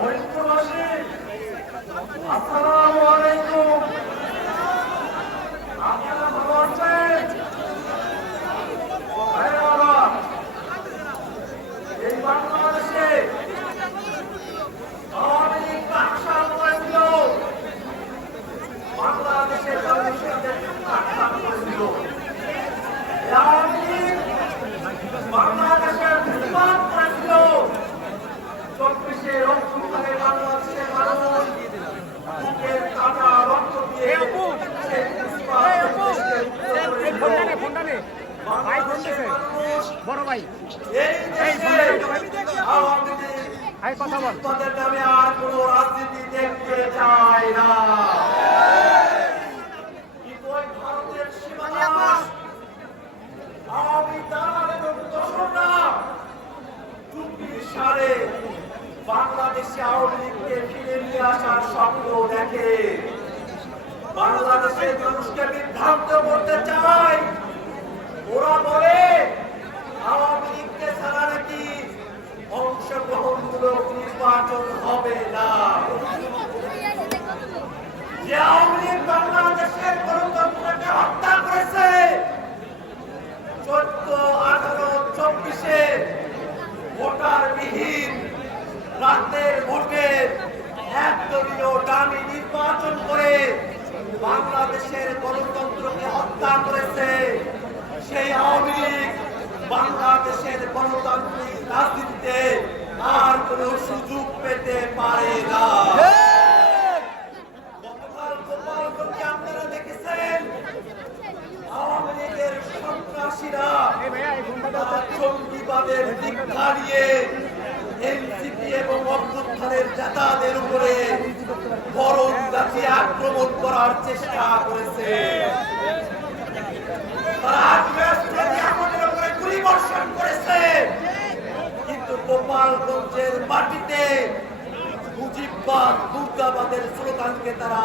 ফরিদপুরবাসী, আসসালামু আলাইকুম। আপনারা ভালো আছেন? ভাইরা আমার, এই বাংলাদেশে আওয়ামী লীগ কাকশা করেছিল, বাংলাদেশের মানুষের কাকশা করেছিল। আওয়ামী লীগ বাংলাদেশের নির্মাণ করেছিল। 24-এর অভ্যুত্থানে বাংলাদেশের মানুষ বুকের কাটা রক্ত দিয়ে বড় ভাই এই দেশে আওয়ামী লীগ কথা বল। তাদের নামে আর কোনো রাজনীতি দেখতে চায় না। কিন্তু ওই ভারতের সীমানা আওয়ামী তার এবং দোসররা 24 সালে বাংলাদেশে আওয়ামী লীগকে ফিরে নিয়ে আসার স্বপ্ন দেখে। বাংলাদেশের মানুষকে বিভ্রান্ত করতে চায়। ওরা বলে আওয়ামী লীগকে ছাড়া নাকি অংশগ্রহণমূলক নির্বাচন হবে না। যে আওয়ামী লীগ বাংলাদেশের গণতন্ত্রকে হত্যা করেছে, 14, 18, 24-এ ভোটারবিহীন রাতের ভোটের একদলীয় ডামি নির্বাচন করে বাংলাদেশের গণতন্ত্রকে হত্যা করেছে, সেই আওয়ামী লীগ বাংলাদেশের গণতান্ত্রিক রাজনীতিতে আর কোন সুযোগ পেতে পারে না। গতকাল গোপালগঞ্জে আপনারা দেখেছেন আওয়ামী লীগের সন্ত্রাসীরা জঙ্গিবাদের দীক্ষা নিয়ে এনসিপি এবং অভ্যুত্থানের নেতাদের উপরে বরং গাছে আক্রমণ করার চেষ্টা করেছে। গুলিবর্ষণ করেছে, কিন্তু গোপালগঞ্জের মাটিতে মুজিববাদ মুর্দাবাদের স্লোগানকে তারা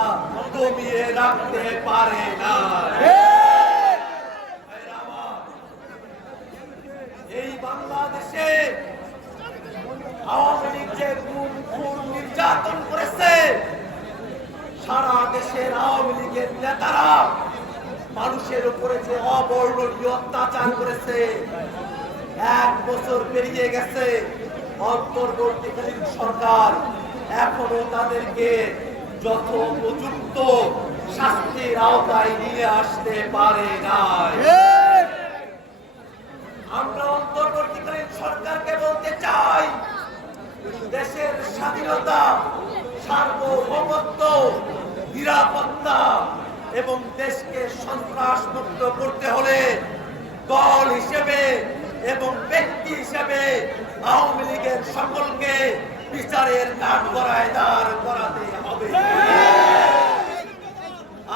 দমিয়ে রাখতে পারে না। এই বাংলাদেশে আওয়ামী লীগ যে খুন নির্যাতন করেছে, সারা দেশের আওয়ামী লীগের নেতারা মানুষের উপরে যে অবর্ণনীয় অত্যাচার করেছে, 1 বছর পেরিয়ে গেছে, অন্তর্বর্তীকালীন সরকার এখনো তাদেরকে যথোপযুক্ত শাস্তির আওতায় নিয়ে আসতে পারে নাই। আমরা অন্তর্বর্তীকালীন সরকারকে বলতে চাই, দেশের স্বাধীনতা, সার্বভৌমত্ব, নিরাপত্তা এবং দেশকে সন্ত্রাস মুক্ত করতে হলে দল হিসেবে এবং ব্যক্তি হিসেবে আওয়ামী লীগের সকলকে বিচারের কাঠগড়ায় দাঁড় করাতে হবে।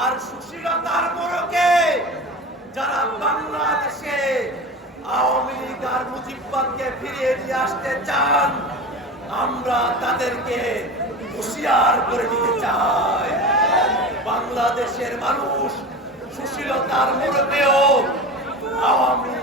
আর সুশীলতার মোড়কে যারা বাংলাদেশে আওয়ামী লীগ আর মুজিববাদকে ফিরিয়ে নিয়ে আসতে চান, আমরা তাদেরকে হুঁশিয়ার করে দিতে চাই। বাংলাদেশের মানুষ সুশীলতার মোড়কেও আওয়ামী